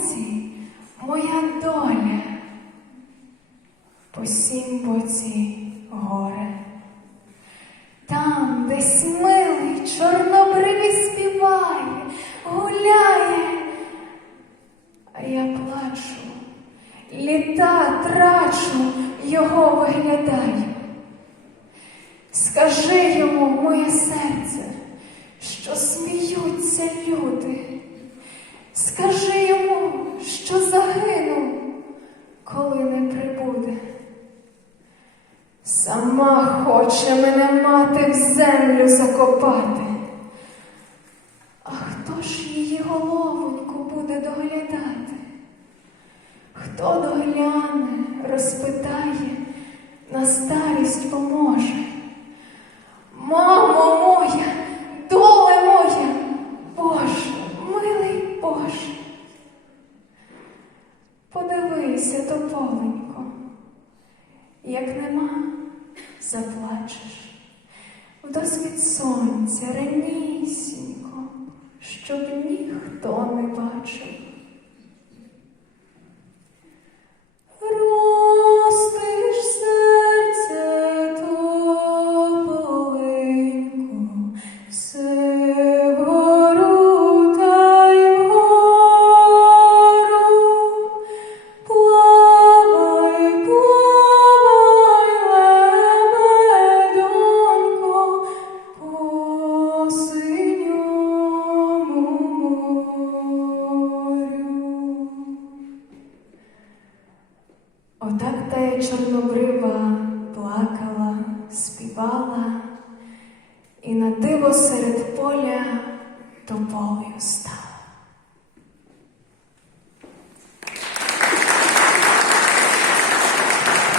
боці моя доля, по сім боці горе, там, десь милий чорнобривий співає, гуляє, а я плачу, літа трачу, його виглядаю. Скажи йому, моє серце, що сміються люди. Скажи. Сама хоче мене мати в землю закопати. А хто ж її головоньку буде доглядати? Хто догляне, розпитає, на старість поможе? Мамо моя, доле моя, Боже, милий Боже. Подивися, тополенько, як нема, заплачеш. Вдосвід сонця ранісінько, щоб Отак та й чорнобрива плакала, співала, і на диво серед поля тополею стала.